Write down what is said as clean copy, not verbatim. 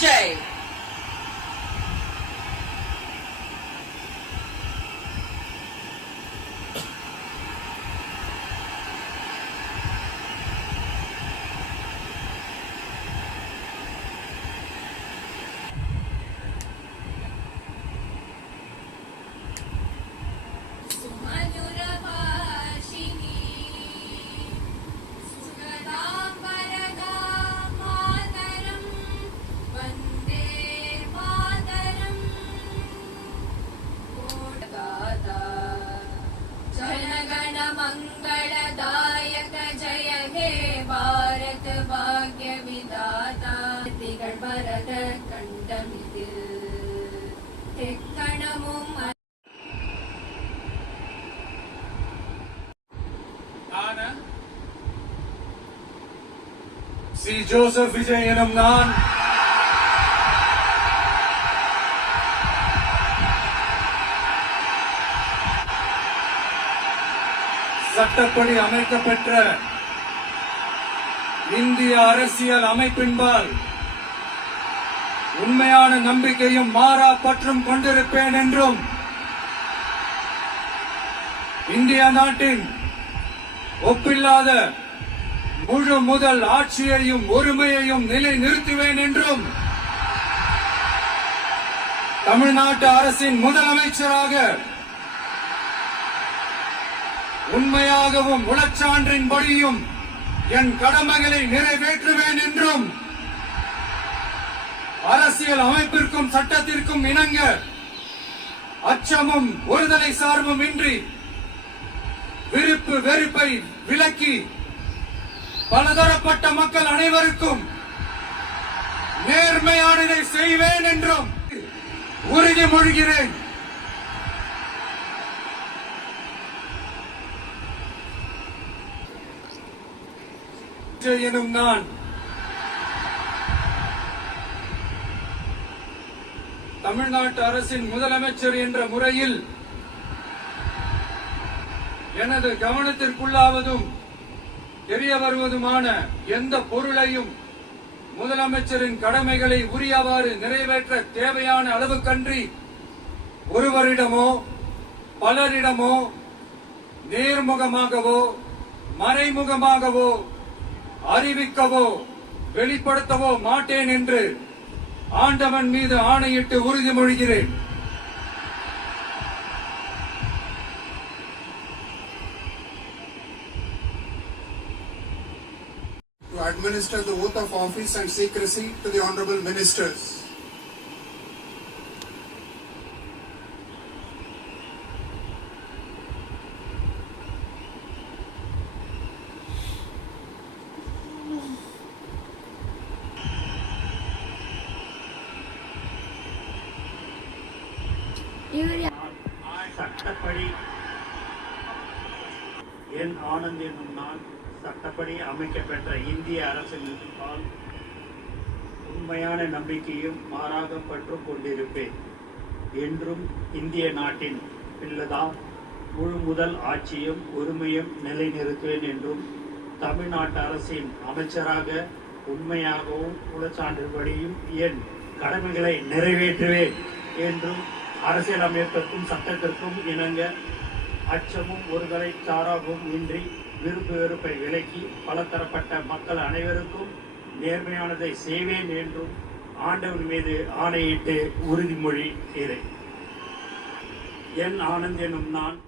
Vijay. मंगलदायक जय हे भारत भाग्य विधाता भरत कंडमिदिल தெக்கணமும் சி. ஜோசப் விஜய் எனும் நான் சட்டப்படி அமைக்கப்பெற்ற இந்திய அரசியல் அமைப்பின்பால் உண்மையான நம்பிக்கையும் மாறா பற்றும் கொண்டிருப்பேன் என்றும் இந்திய நாட்டின் ஒப்பில்லாத முழு முதல் ஆட்சியையும் ஒருமையையும் நிலை நிறுத்துவேன் என்றும் தமிழ்நாட்டு அரசின் முதலமைச்சராக உண்மையாகவும் உளச்சான்றின்படியும் என் கடமைகளை நிறைவேற்றுவேன் என்றும் அரசியல் அமைப்பிற்கும் சட்டத்திற்கும் இணங்க அச்சமும் ஒருதலை சார்பும் இன்றி விருப்பு வெறுப்பை விலக்கி பலதரப்பட்ட மக்கள் அனைவருக்கும் நேர்மையானதை செய்வேன் என்றும் உறுதிமொழிகிறேன். எனும் நான் தமிழ்நாட்டு அரசின் முதலமைச்சர் என்ற முறையில் எனது கவனத்திற்குள்ளாவதும் தெரிய வருவதுமான எந்த பொருளையும் முதலமைச்சரின் கடமைகளை உரியவாறு நிறைவேற்ற தேவையான அளவுக்கன்றி ஒருவரிடமோ பலரிடமோ நேர்முகமாகவோ மறைமுகமாகவோ அறிவிக்கவோ வெளிப்படுத்தவோ மாட்டேன் என்று ஆண்டவன் மீது ஆணையிட்டு உறுதிமொழிகிறேன். To administer the oath of office and secrecy to the honorable ministers. சட்டப்படி என் ஆனந்த் என்னும் நான் சட்டப்படி அமைக்கப்பெற்ற இந்திய அரசியலமைப்பால் உண்மையான நம்பிக்கையும் மாறாக பற்றும் கொண்டிருப்பேன் என்றும் இந்திய நாட்டின் பிள்ளைதான் முழு முதல் ஆட்சியும் ஒருமையும் நிலைநிறுத்துவேன் என்றும் தமிழ்நாட்டு அரசின் அமைச்சராக உண்மையாகவும் உளச்சான்றுபடியும் என் கடமைகளை நிறைவேற்றுவேன் என்றும் அரசியலமைப்பிற்கும் சட்டத்திற்கும் இணங்க அச்சமும் ஒருதலை சாராகவும் இன்றி விருப்பு வெறுப்பை விலக்கி பலதரப்பட்ட மக்கள் அனைவருக்கும் நேர்மையானதை செய்வேன் என்றும் ஆண்டவன் மீது ஆணையிட்டு உறுதிமொழி செய்கிறேன். என் ஆனந்த் எனும் நான்